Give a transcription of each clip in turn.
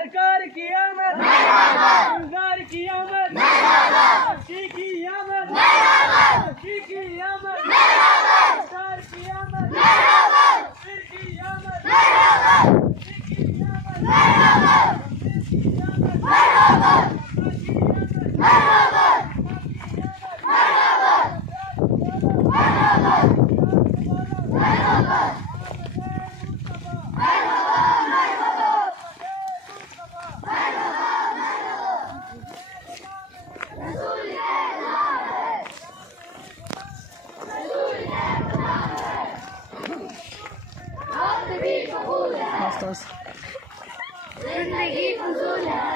सरकार की आमद, गुलजार की आमद, अच्छी की आमद, अच्छी की आमद, सरकार की आमद, फिर की आमद, फिर की जिंदगी फजूल है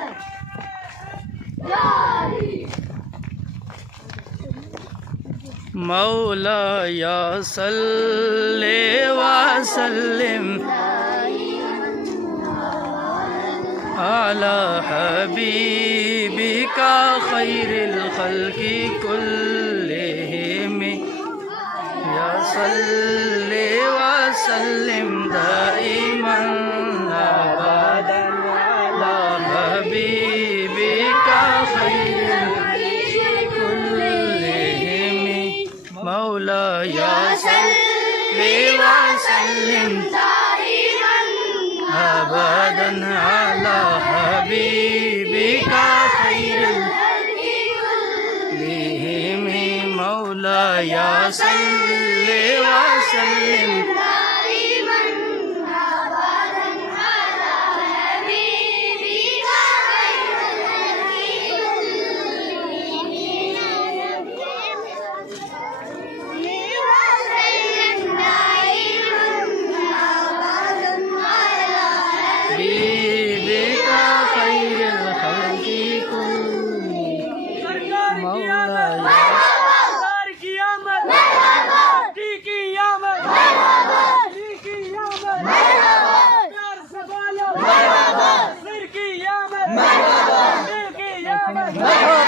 जारी। मौला या सल्ले व सल्लिम अला हबीबिका खैरिल खल्क़ि कुल्लिहिम या सल्ले व सल्लिम दाइमन अबदन अला हबीबिका खैरिल कुल्लिहिम मौला या सल्ले व सल्लिम अबदन अला हबीबिका खैरिल कुल्लिहिम मौला या सल्ले व सल्लिम Merhaba.